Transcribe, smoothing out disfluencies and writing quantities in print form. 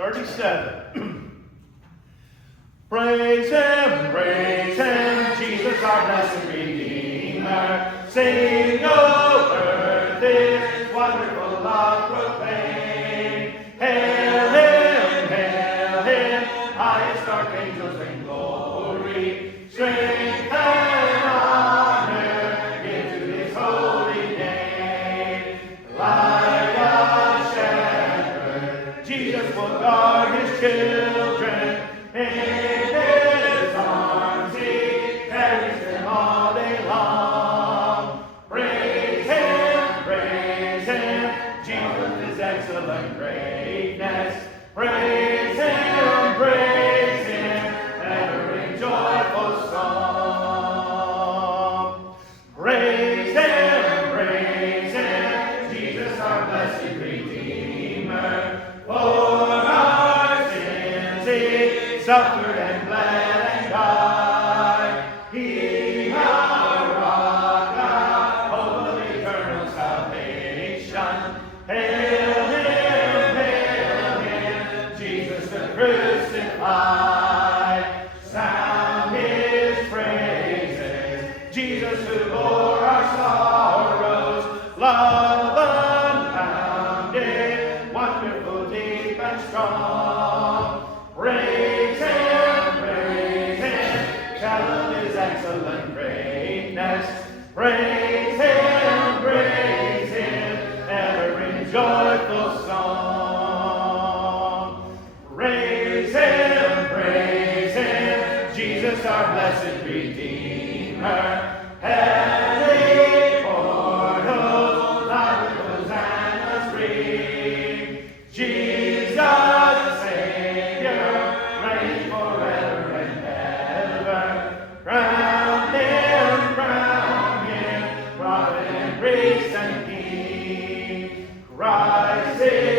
37. Praise Him, Jesus our blessed Redeemer. Sing, O earth, His wonderful love proclaim. Hail Him, highest archangels in glory. Strength and honor give to His holy name. Like a shepherd, Jesus will guard His children. In His arms He carries them all day long. Praise Him, Jesus is excellent greatness. Praise Him, ever in joyful song. Praise Him, Jesus our blessed Redeemer. For our sins He suffered and bled and died. He our rock, our hope of eternal salvation. Hail Him, Jesus the crucified. Sound His praises, Jesus who bore our sorrows. Love unbounded, wonderful, deep and strong. Praise Him, tell of His excellent greatness. Praise Him, ever in joyful song. Praise Him, Jesus our blessed Redeemer. Heavenly portals, loud with hosannas ring. Jesus the Savior, reign forever and ever. Crown Him, prophet and priest and king. Christ is